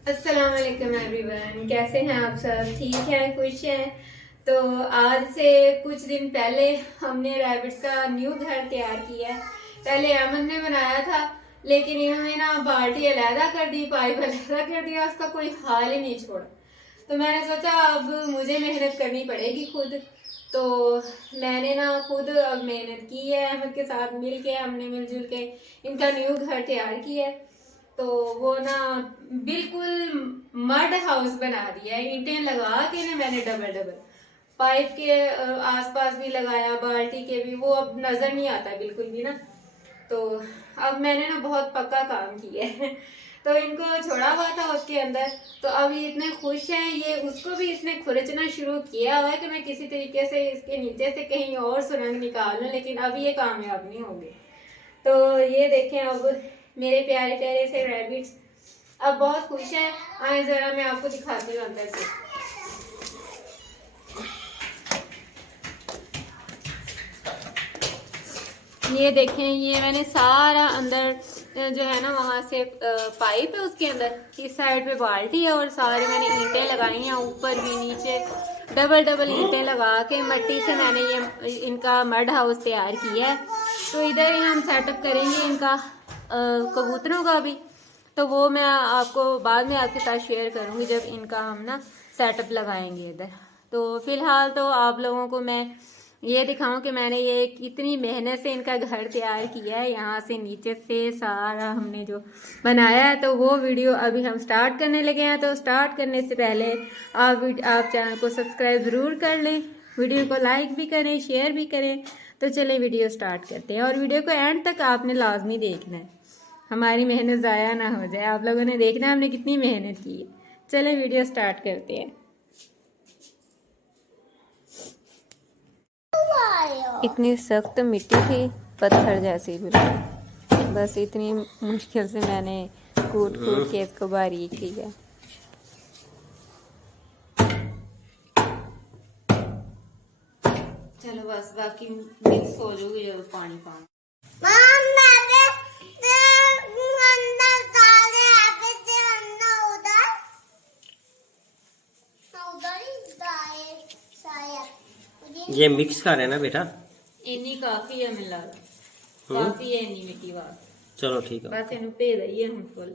अस्सलाम वालेकुम एवरीवन, कैसे हैं आप सब? ठीक हैं, खुश हैं? तो आज से कुछ दिन पहले हमने रैबिट्स का न्यू घर तैयार किया है। पहले अमन ने बनाया था, लेकिन इन्होंने ना बाल्टी अलहदा कर दी, पाइप अलहदा कर दिया, उसका कोई हाल ही नहीं छोड़ा। तो मैंने सोचा अब मुझे मेहनत करनी पड़ेगी खुद। तो मैंने ना खुद अब मेहनत की है, अहमद के साथ मिल के हमने मिलजुल के इनका न्यू घर तैयार किया है। तो वो ना बिल्कुल मड हाउस बना दिया है, ईंटें लगा के ना मैंने डबल डबल पाइप के आसपास भी लगाया, बाल्टी के भी, वो अब नजर नहीं आता बिल्कुल भी ना। तो अब मैंने ना बहुत पक्का काम किया है। तो इनको छोड़ा हुआ था उसके अंदर, तो अब ये इतने खुश हैं, ये उसको भी इसने खुरचना शुरू किया हुआ है कि मैं किसी तरीके से इसके नीचे से कहीं और सुरंग निकाल लूं, लेकिन अब ये कामयाब नहीं होंगे। तो ये देखें अब मेरे प्यारे प्यारे से रैबिट्स अब बहुत खुश है। आए जरा मैं आपको दिखाती हूँ अंदर से। ये देखें, ये मैंने सारा अंदर जो है ना वहां से पाइप है उसके अंदर, इस साइड पे बाल्टी है और सारे मैंने ईंटें लगाई हैं, ऊपर भी नीचे डबल डबल ईंटें लगा के मट्टी से मैंने ये इनका मड हाउस तैयार किया है। तो इधर ही हम सेटअप करेंगे इनका कबूतरों का भी। तो वो मैं आपको बाद में आपके साथ शेयर करूंगी जब इनका हम ना सेटअप लगाएंगे इधर। तो फिलहाल तो आप लोगों को मैं ये दिखाऊं कि मैंने ये कितनी मेहनत से इनका घर तैयार किया है, यहाँ से नीचे से सारा हमने जो बनाया है। तो वो वीडियो अभी हम स्टार्ट करने लगे हैं। तो स्टार्ट करने से पहले आप चैनल को सब्सक्राइब ज़रूर कर लें, वीडियो को लाइक भी करें, शेयर भी करें। तो चलें वीडियो स्टार्ट करते हैं, और वीडियो को एंड तक आपने लाजमी देखना है, हमारी मेहनत ज़ाया ना हो जाए। आप लोगों ने देखना है हमने कितनी मेहनत की है। चलें वीडियो स्टार्ट करते हैं। इतनी सख्त मिट्टी थी, पत्थर जैसी बिल्कुल, बस इतनी मुश्किल से मैंने कूट कूट के इसको बारीक किया। चलो बस बाकी मिक्स हो जाएगी जब पानी पानी। ये मिक्स कर रहे हैं ना बेटा? इन्नी काफी है मिला, काफी है इन्नी मिट्टी वास। चलो ठीक है, बस इन्हें भे दईए हम फुल।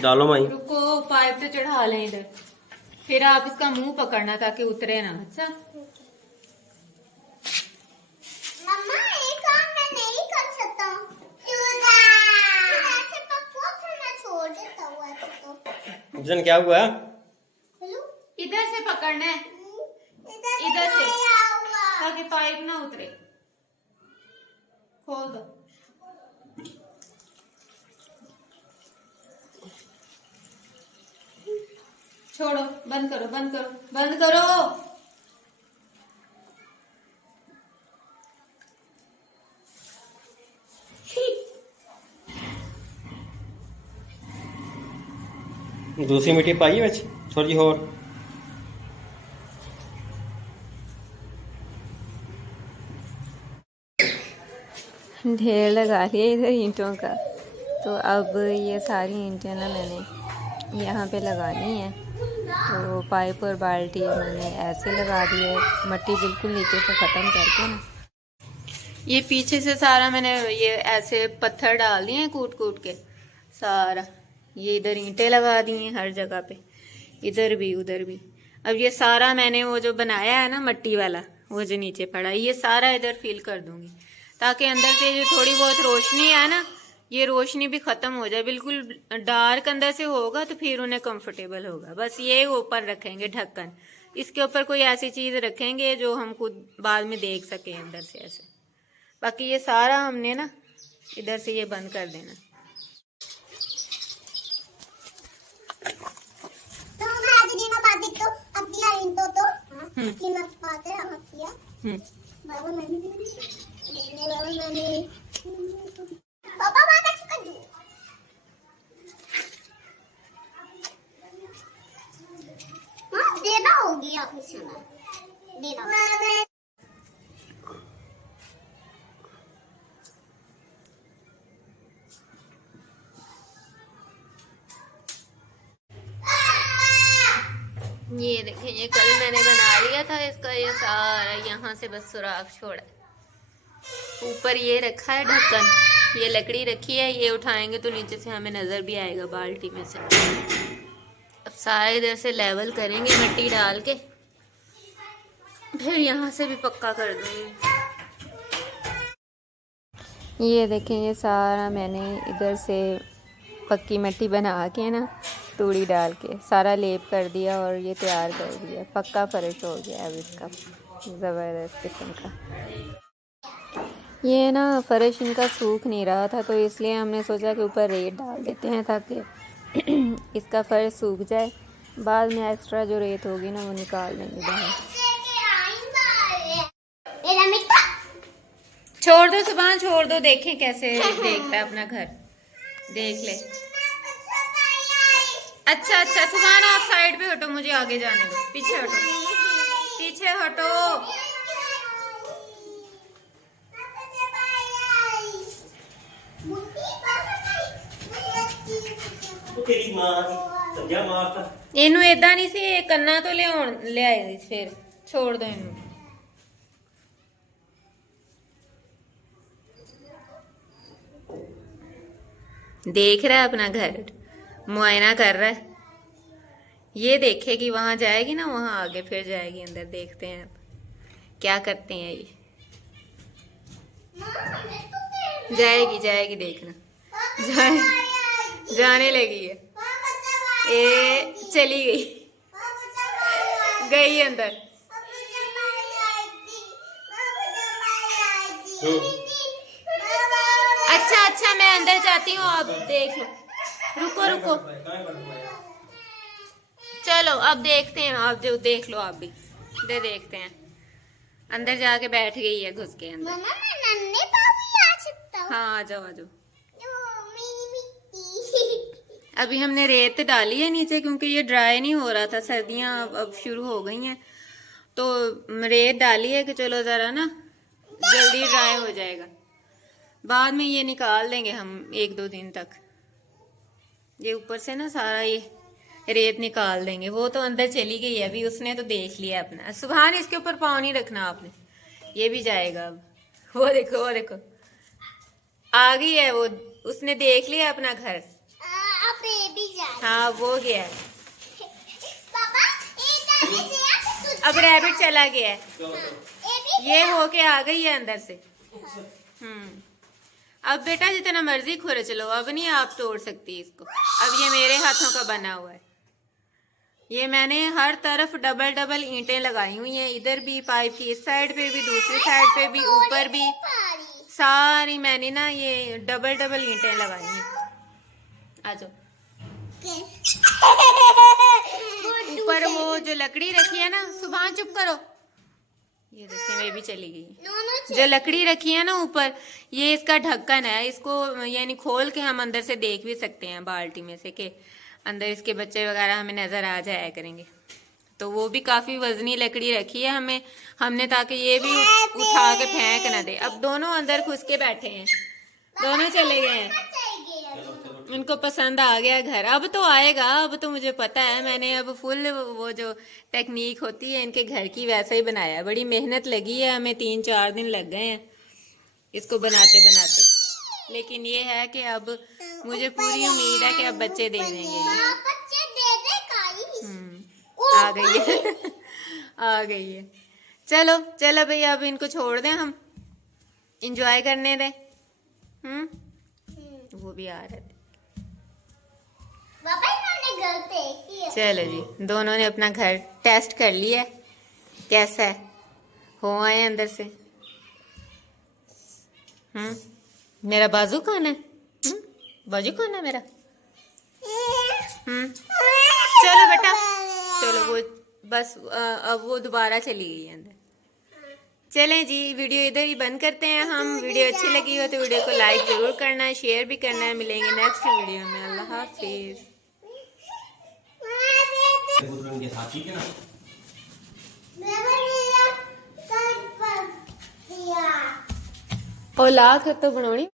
डालो माई। रुको, पाइप तो चढ़ा लें इधर, फिर आप इसका मुंह पकड़ना ताकि उतरे ना। अच्छा मम्मा एक काम मैं नहीं कर सकता हूँ, ऐसे पक्को फिर मैं छोड़ देता हूँ ऐसे तो। जन क्या हुआ? हेलो, इधर से पकड़ना है, इधर से, ताकि पाइप ना उतरे। खोल दो। छोड़ो, बंद करो बंद करो बंद करो। दूसरी मिट्टी पाई है थोड़ी और। ढेर लगा लिया इधर ईंटों का। तो अब ये सारी ईंटें ना मैंने यहाँ पे लगानी है। तो पाइप और बाल्टी मैंने ऐसे लगा दी है, मट्टी बिल्कुल नीचे से ख़त्म करके ना। ये पीछे से सारा मैंने ये ऐसे पत्थर डाल दिए हैं कूट कूट के सारा। ये इधर ईंटें लगा दी हैं हर जगह पे, इधर भी उधर भी। अब ये सारा मैंने वो जो बनाया है ना मट्टी वाला, वो जो नीचे पड़ा है, ये सारा इधर फिल कर दूंगी, ताकि अंदर से जो थोड़ी बहुत रोशनी है ना, ये रोशनी भी खत्म हो जाए। बिल्कुल डार्क अंदर से होगा तो फिर उन्हें कंफर्टेबल होगा। बस ये ऊपर रखेंगे ढक्कन, इसके ऊपर कोई ऐसी चीज रखेंगे जो हम खुद बाद में देख सके अंदर से ऐसे। बाकी ये सारा हमने ना इधर से ये बंद कर देना। तो मैं दीदी ना बात देख तो अब दिया इन तो की मत बात है हम किया बाबा मैंने पापा बात अच्छी कर दी। हाँ देना होगी आप इसमें देना। ये देखें, ये कल मैंने बना लिया था इसका, ये सारा यहाँ से बस सुराख छोड़ा है। ऊपर ये रखा है ढक्कन, ये लकड़ी रखी है, ये उठाएंगे तो नीचे से हमें नजर भी आएगा बाल्टी में से। अब सारा इधर से लेवल करेंगे मिट्टी डाल के, फिर यहाँ से भी पक्का कर दूंगी। ये देखें, ये सारा मैंने इधर से पक्की मिट्टी बना के ना तूड़ी डाल के सारा लेप कर दिया और ये तैयार कर दिया, पक्का फर्श हो गया अब इसका ज़बरदस्त किस्म का। ये ना फर्श इनका सूख नहीं रहा था, तो इसलिए हमने सोचा कि ऊपर रेत डाल देते हैं ताकि इसका फर्श सूख जाए, बाद में एक्स्ट्रा जो रेत होगी ना वो निकाल देंगे बाहर। छोड़ दो सुबह, छोड़ दो, देखें कैसे देखता है अपना घर, देख ले। अच्छा अच्छा सुबह आप साइड पे हटो, मुझे आगे जाने दो, पीछे हटो, पीछे हटो। इनू एदा नहीं सी कन्ना तो ले आए, फिर छोड़ दो इनू। देख रहा है अपना घर, मुआयना कर रहा है। ये देखे कि वहां जाएगी ना, वहां आगे फिर जाएगी अंदर। देखते हैं अब क्या करते हैं ये। जाएगी जाएगी, देखना जाने लगी है, ये चली गई, गई अंदर। अच्छा अच्छा मैं अंदर जाती हूँ, आप देख लो। रुको रुको, चलो अब देखते हैं, आप जो देख लो, आप भी दे देखते हैं। अंदर जाके बैठ गई है घुस के अंदर। हाँ आ जाओ आ जाओ। अभी हमने रेत डाली है नीचे, क्योंकि ये ड्राई नहीं हो रहा था, सर्दियां अब शुरू हो गई हैं, तो रेत डाली है कि चलो जरा ना जल्दी ड्राई हो जाएगा। बाद में ये निकाल देंगे हम 1-2 दिन तक। ये ऊपर से ना सारा ये रेत निकाल देंगे। वो तो अंदर चली गई है अभी, उसने तो देख लिया अपना। सुबह इसके ऊपर पाँव नहीं रखना आपने, ये भी जाएगा अब। वो देखो वो देखो, आ गई है वो, उसने देख लिया अपना घर। हाँ वो गया है। अब रैबिट चला गया है, ये होके आ गई है अंदर से। अब बेटा जितना मर्जी खुरे चलो, अब नहीं आप तोड़ सकती इसको। अब ये मेरे हाथों का बना हुआ है। ये मैंने हर तरफ डबल डबल ईंटें लगाई हुई हैं, इधर भी पाइप की इस साइड पे भी, दूसरी साइड पे भी, ऊपर भी, सारी मैंने ना ये डबल डबल ईंटें लगाई हैं। आ जाओ। ऊपर वो जो लकड़ी रखी है ना, सुबह चुप करो, ये देखें वे भी चली गई। जो लकड़ी रखी है ना ऊपर, ये इसका ढक्कन है, इसको यानी खोल के हम अंदर से देख भी सकते हैं बाल्टी में से कि अंदर इसके बच्चे वगैरह हमें नजर आ जाया करेंगे। तो वो भी काफी वजनी लकड़ी रखी है हमने ताकि ये भी उठा के फेंक ना दे। अब दोनों अंदर घुस के बैठे हैं, दोनों चले गए हैं, इनको पसंद आ गया घर। अब तो आएगा, अब तो मुझे पता है, मैंने अब फुल वो जो टेक्निक होती है इनके घर की वैसा ही बनाया। बड़ी मेहनत लगी है हमें, 3-4 दिन लग गए हैं इसको बनाते बनाते। लेकिन ये है कि अब मुझे पूरी उम्मीद है कि अब बच्चे दे देंगे। आ गई है आ गई है। चलो चलो भैया, अब इनको छोड़ दें, हम इंजॉय करने दें। वो भी आ रहे थे। चलो जी, दोनों ने अपना घर टेस्ट कर लिया, कैसा है, हो आए अंदर से। मेरा बाजू कौन है? बाजू कौन है मेरा? चलो बेटा चलो, वो बस अब वो दोबारा चली गई है अंदर। चलें जी, वीडियो इधर ही बंद करते हैं हम। वीडियो अच्छी लगी हो तो वीडियो को लाइक जरूर करना है, शेयर भी करना है। मिलेंगे नेक्स्ट वीडियो में। अल्लाह हाफिज। और लाख तो बनानी।